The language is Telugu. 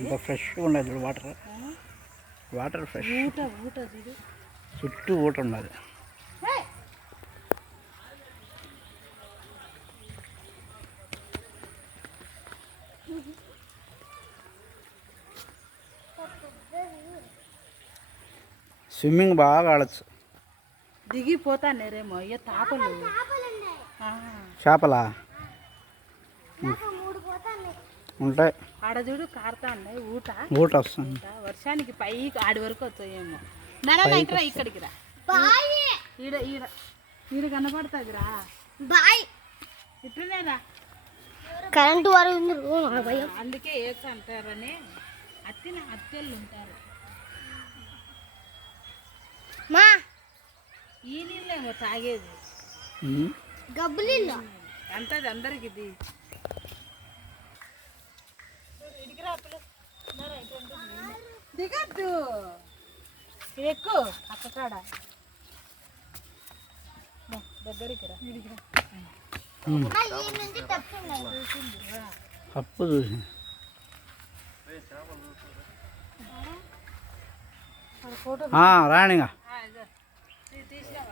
ఇంకా ఫ్రెష్గా ఉండదు వాటర్. వాటర్ ఫ్రెష్, చుట్టూ ఊట ఉన్నది. స్విమ్మింగ్ బాగా ఆడచ్చు. దిగిపోతానేరేమో అయ్యో తాపలు చేపలా ఉంటాయి. ఆడ చూడు కారుతా ఉన్నాయి ఊట వస్తుంది. వర్షానికి పైకి ఆడి వరకు వచ్చాయేమో. ఇక్కడికి రా, ఈడ ఈడ ఈడ కనపడుతుంది రా. ఇట్లనే రా, కరెంటు అందుకే ఏక అంటారని అత్తెళ్ళు ఉంటారు. మా ఈ నీళ్ళేమో తాగేది, గబ్బు నీళ్ళు అంతది అందరికి ఇది. దిగద్దు, ఎక్కువ అక్కకాడ దగ్గరికి రా. అప్పు చూసి రాణిగా తీసినా